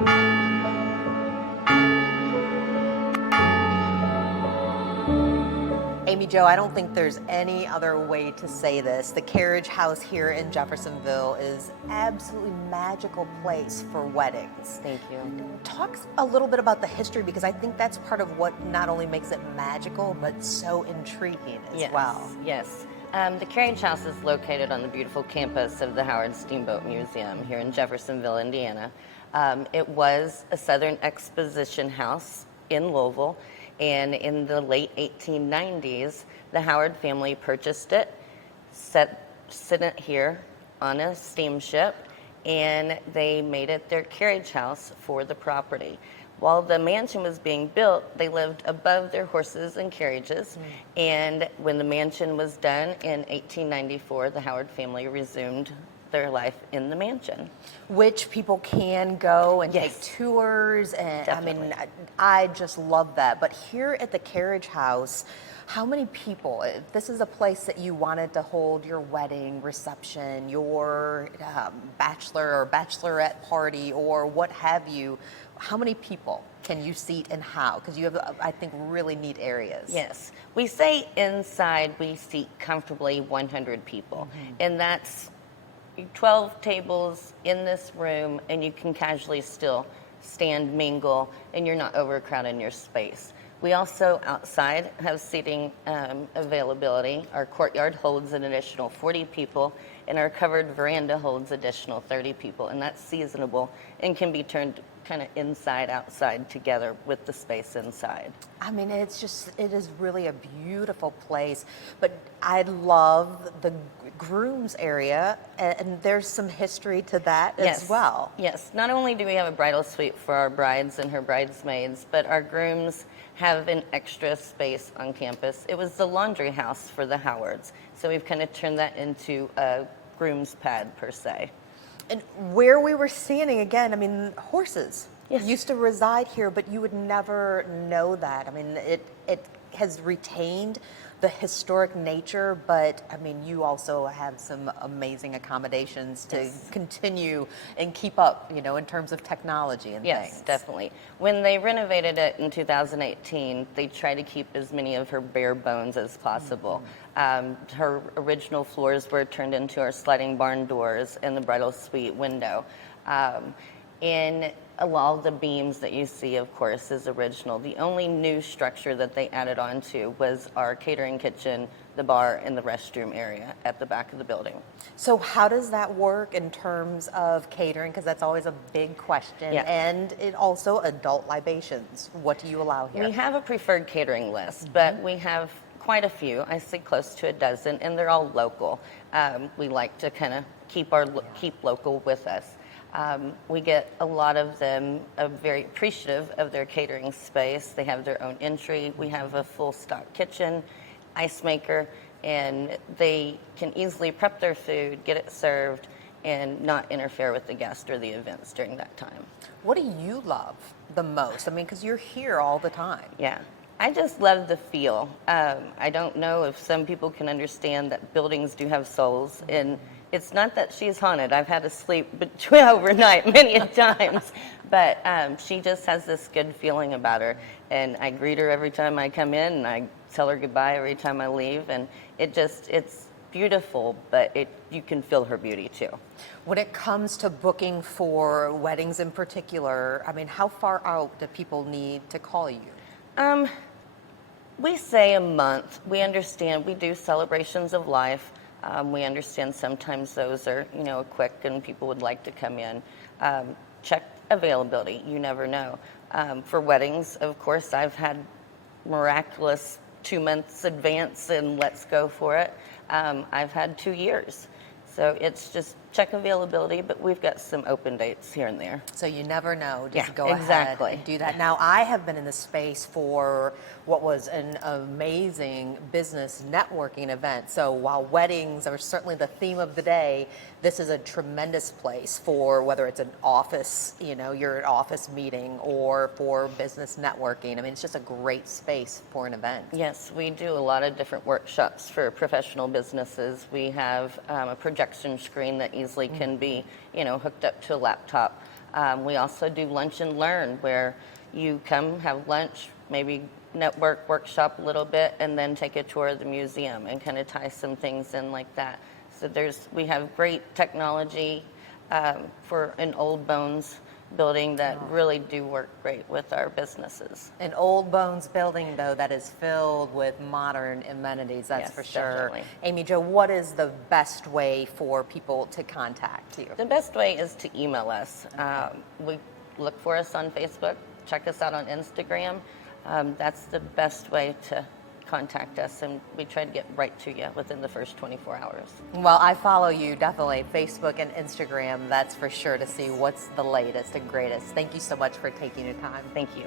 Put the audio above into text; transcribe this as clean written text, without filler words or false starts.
Amy Jo, I don't think there's any other way to say this. The Carriage House here in Jeffersonville is absolutely magical place for weddings. Thank you. Talk a little bit about the history, because I think that's part of what not only makes it magical, but so intriguing as well. Yes. The Carriage House is located on the beautiful campus of the Howard Steamboat Museum here in Jeffersonville, Indiana. It was a Southern Exposition house in Louisville. And in the late 1890s, the Howard family purchased it, set it here on a steamship, and they made it their carriage house for the property. While the mansion was being built, they lived above their horses and carriages. And when the mansion was done in 1894, the Howard family resumed their life in the mansion. Which people can go and Yes. take tours, and Definitely. I mean, I just love that. But here at the Carriage House, how many people, if this is a place that you wanted to hold your wedding reception, your bachelor or bachelorette party, or what have you, how many people can you seat and how? Because you have, I think, really neat areas. Yes. We say inside we seat comfortably 100 people. And that's 12 tables in this room, and you can casually still stand, mingle, and you're not overcrowding your space. We also outside have seating availability. Our courtyard holds an additional 40 people, and our covered veranda holds additional 30 people, and that's seasonable and can be turned kind of inside, outside together with the space inside. I mean, it is really a beautiful place, but I love the groom's area, and there's some history to that as well. Yes, not only do we have a bridal suite for our brides and her bridesmaids, but our grooms have an extra space on campus. It was the laundry house for the Howards, so we've kind of turned that into a groom's pad per se. And where we were standing, again, I mean, horses Yes. used to reside here, but you would never know that. I mean, it has retained the historic nature, but I mean, you also have some amazing accommodations to continue and keep up, you know, in terms of technology and Yes, things. definitely. When they renovated it in 2018, they tried to keep as many of her bare bones as possible. Her original floors were turned into our sliding barn doors and the bridal suite window. And all the beams that you see, of course, is original. The only new structure that they added on to was our catering kitchen, the bar, and the restroom area at the back of the building. So how does that work in terms of catering? Because that's always a big question. Yeah. And it also adult libations. What do you allow here? We have a preferred catering list, but we have quite a few. I say close to a dozen, and they're all local. We like to kind of keep local with us. We get a lot of them very appreciative of their catering space. They have their own entry. We have a full stock kitchen, ice maker, and they can easily prep their food, get it served, and not interfere with the guest or the events during that time. What do you love the most? I mean, because you're here all the time. Yeah. I just love the feel. I don't know if some people can understand that buildings do have souls, and it's not that she's haunted. I've had to sleep overnight many a times, but she just has this good feeling about her, and I greet her every time I come in, and I tell her goodbye every time I leave, and it's beautiful, but you can feel her beauty too. When it comes to booking for weddings in particular, I mean, how far out do people need to call you? We say a month. We understand we do celebrations of life. We understand sometimes those are, quick and people would like to come in. Check availability. You never know. For weddings, of course, I've had miraculous 2 months advance and let's go for it. I've had 2 years. So it's just check availability, but we've got some open dates here and there. So you never know. Just Yeah, go exactly. ahead and do that. Now, I have been in the space for what was an amazing business networking event. So while weddings are certainly the theme of the day, this is a tremendous place for whether it's an office, you're at office meeting, or for business networking. I mean, it's just a great space for an event. Yes, we do a lot of different workshops for professional businesses. We have a project projection screen that easily can be, hooked up to a laptop. We also do lunch and learn, where you come, have lunch, maybe network, workshop a little bit, and then take a tour of the museum and kind of tie some things in like that. So we have great technology for an old bones building that really do work great with our businesses. An old bones building, though, that is filled with modern amenities, that's Yes, for sure. definitely. Amy Jo, what is the best way for people to contact you? The best way is to email us. We look for us on Facebook, check us out on Instagram. That's the best way to contact us, and we try to get right to you within the first 24 hours. Well, I follow you definitely, Facebook and Instagram, that's for sure, to see what's the latest and greatest. Thank you so much for taking your time. Thank you.